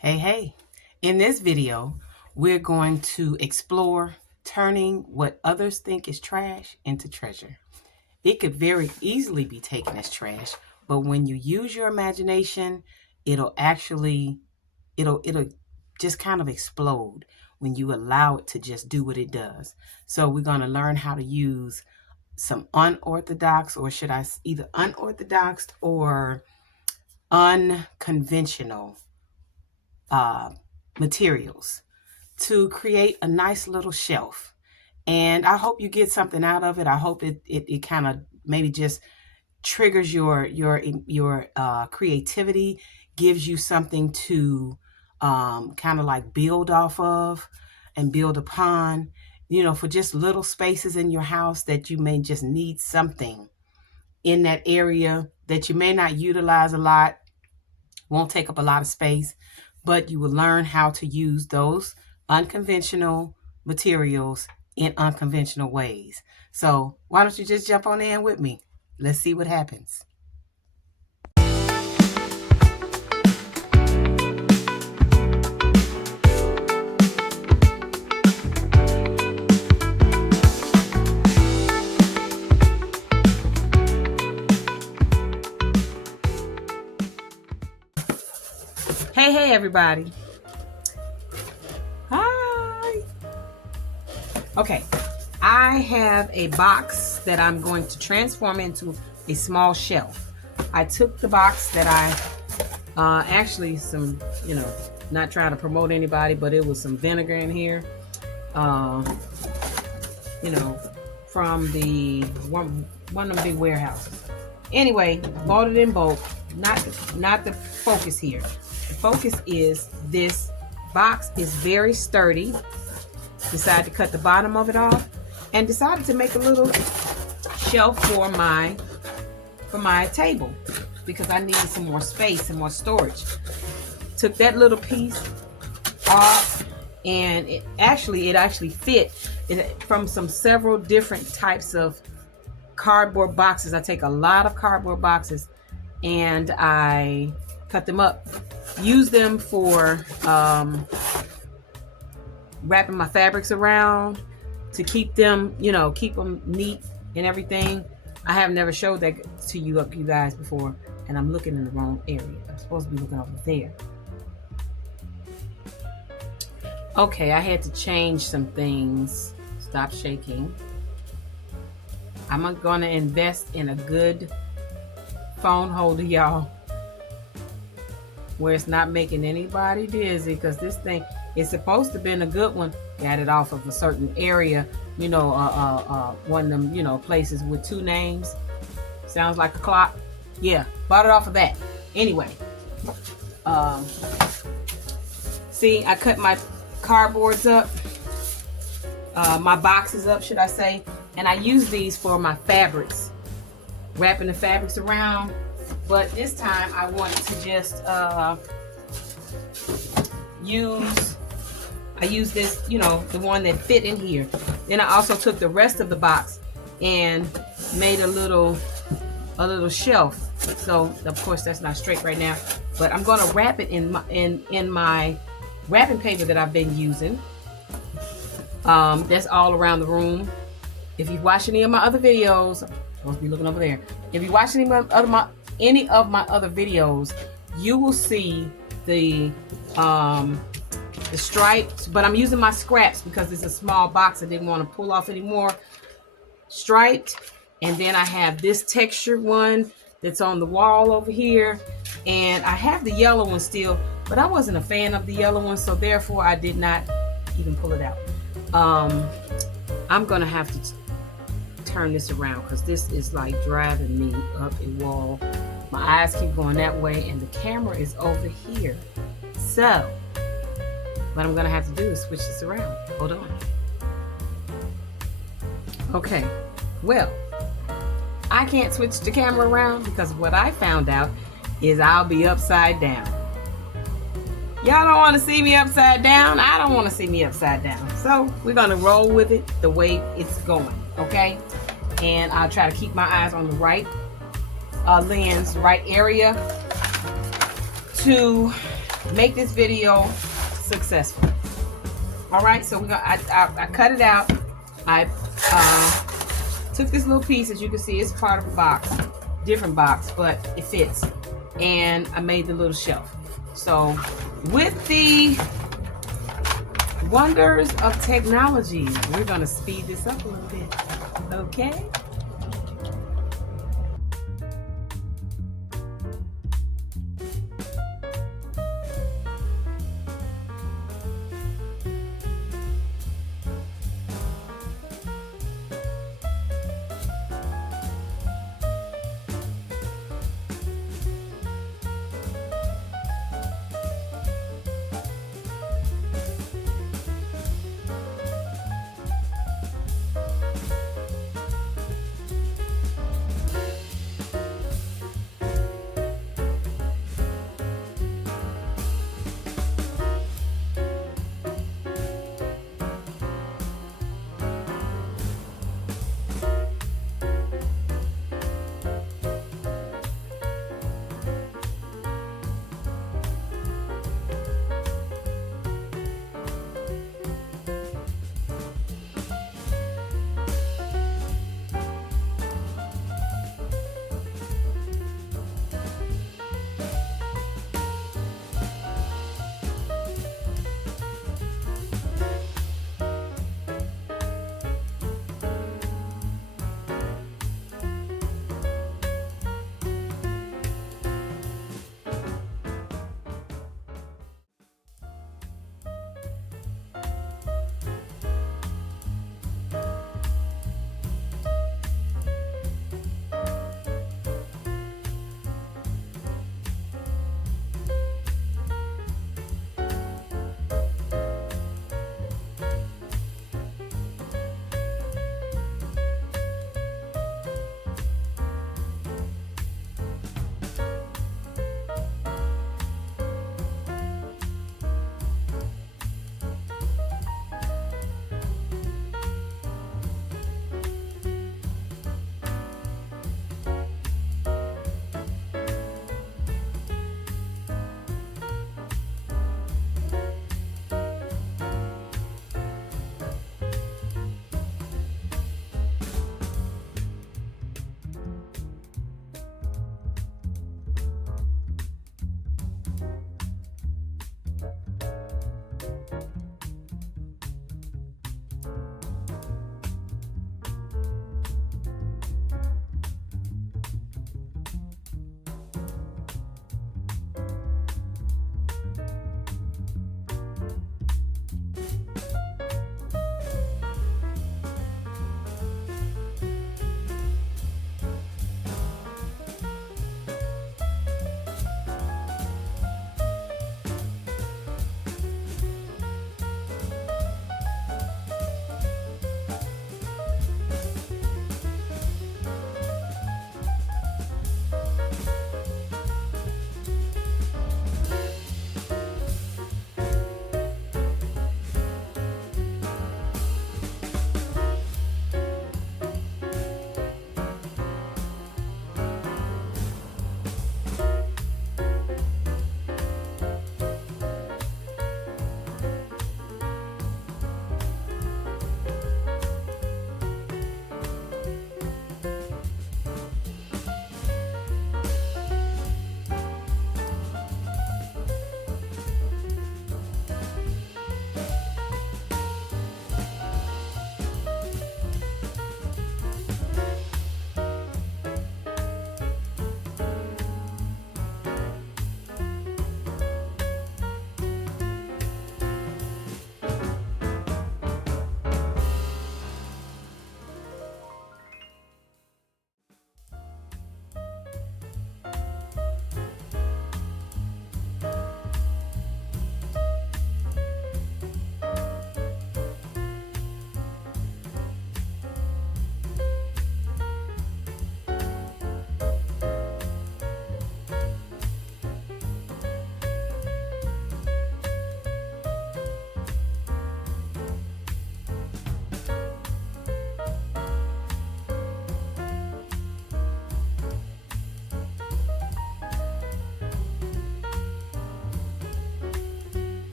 Hey, in this video, we're going to explore turning what others think is trash into treasure. It could very easily be taken as trash, but when you use your imagination, it'll actually, it'll just kind of explode when you allow it to just do what it does. So we're going to learn how to use some unorthodox, or should I either unorthodox or unconventional uh, materials to create a nice little shelf. And I hope you get something out of it. I hope it kind of maybe just triggers your creativity, gives you something to kind of like build off of and build upon. For just little spaces in your house that you may just need something in that area that you may not utilize a lot, won't take up a lot of space, but you will learn how to use those unconventional materials in unconventional ways. So why don't you just jump on in with me? Let's see what happens. Hey, everybody. Hi. Okay, I have a box that I'm going to transform into a small shelf. I took the box that I actually some, not trying to promote anybody, but it was some vinegar in here. From the one of the big warehouses. Anyway, bought it in bulk. Not the focus here. The focus is this box is very sturdy. Decided to cut the bottom of it off and decided to make a little shelf for my table because I needed some more space, some more storage. Took that little piece off and it actually fit from several different types of cardboard boxes. I take a lot of cardboard boxes and I cut them up, use them for wrapping my fabrics around to keep them neat and everything. I have never showed that to you guys before, and I'm looking in the wrong area. I'm supposed to be looking over there. Okay, I had to change some things. Stop shaking. I'm going to invest in a good phone holder, y'all, where it's not making anybody dizzy, because this thing is supposed to have been a good one. Got it off of a certain area, one of them, places with two names. Sounds like a clock. Yeah, bought it off of that. Anyway, see, I cut my cardboards up, my boxes up, should I say, and I use these for my fabrics, wrapping the fabrics around. But this time I want to just use this, the one that fit in here. Then I also took the rest of the box and made a little shelf. So of course that's not straight right now, but I'm going to wrap it in my wrapping paper that I've been using. That's all around the room. If you've watched any of my other videos, I'm supposed to be looking over there. If you watch any of my other videos, you will see the stripes, but I'm using my scraps because it's a small box. I didn't want to pull off anymore. Striped, and then I have this textured one that's on the wall over here, and I have the yellow one still, but I wasn't a fan of the yellow one, so therefore I did not even pull it out. I'm gonna have to turn this around because this is like driving me up a wall. My eyes keep going that way and the camera is over here. So what I'm gonna have to do is switch this around. Hold on. Okay, well, I can't switch the camera around because what I found out is I'll be upside down. Y'all don't want to see me upside down. I don't want to see me upside down. So we're gonna roll with it the way it's going, okay? And I'll try to keep my eyes on the right lens, right area to make this video successful. All right, so I cut it out. I took this little piece, as you can see, it's part of a box, different box, but it fits. And I made the little shelf. So with the wonders of technology, we're gonna speed this up a little bit, okay?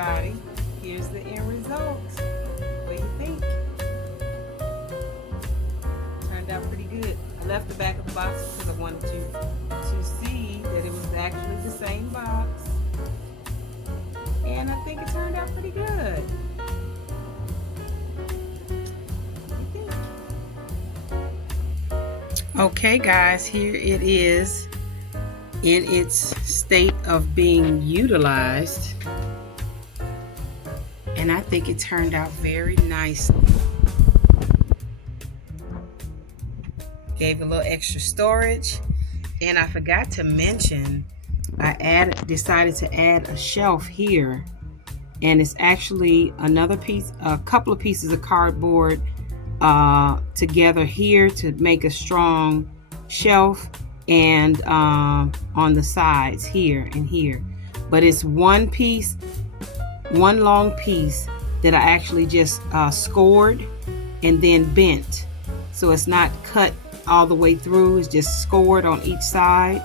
everybody. Here's the end result. What do you think? Turned out pretty good. I left the back of the box because I wanted to see that it was actually the same box. And I think it turned out pretty good. What do you think? Okay guys, here it is in its state of being utilized. And I think it turned out very nicely. Gave a little extra storage. And I forgot to mention, I decided to add a shelf here. And it's actually another piece, a couple of pieces of cardboard together here to make a strong shelf, and on the sides here and here. But it's one piece, one long piece that I actually just scored and then bent. So it's not cut all the way through, it's just scored on each side.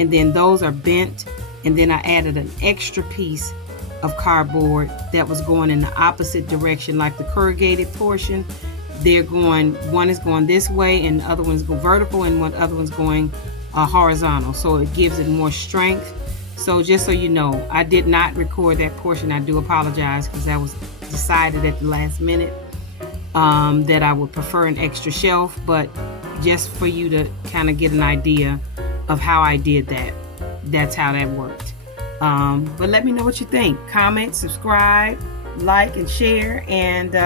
And then those are bent. And then I added an extra piece of cardboard that was going in the opposite direction, like the corrugated portion. They're going, one is going this way and the other one's going vertical, and one other one's going horizontal. So it gives it more strength. So just so you know, I did not record that portion. I do apologize, because that was decided at the last minute that I would prefer an extra shelf, but just for you to kind of get an idea of how I did that, that's how that worked. But let me know what you think. Comment, subscribe, like, and share, and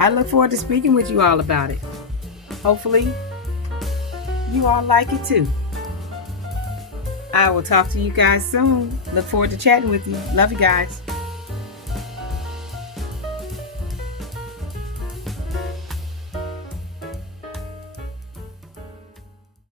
I look forward to speaking with you all about it. Hopefully you all like it too. I will talk to you guys soon. Look forward to chatting with you. Love you guys.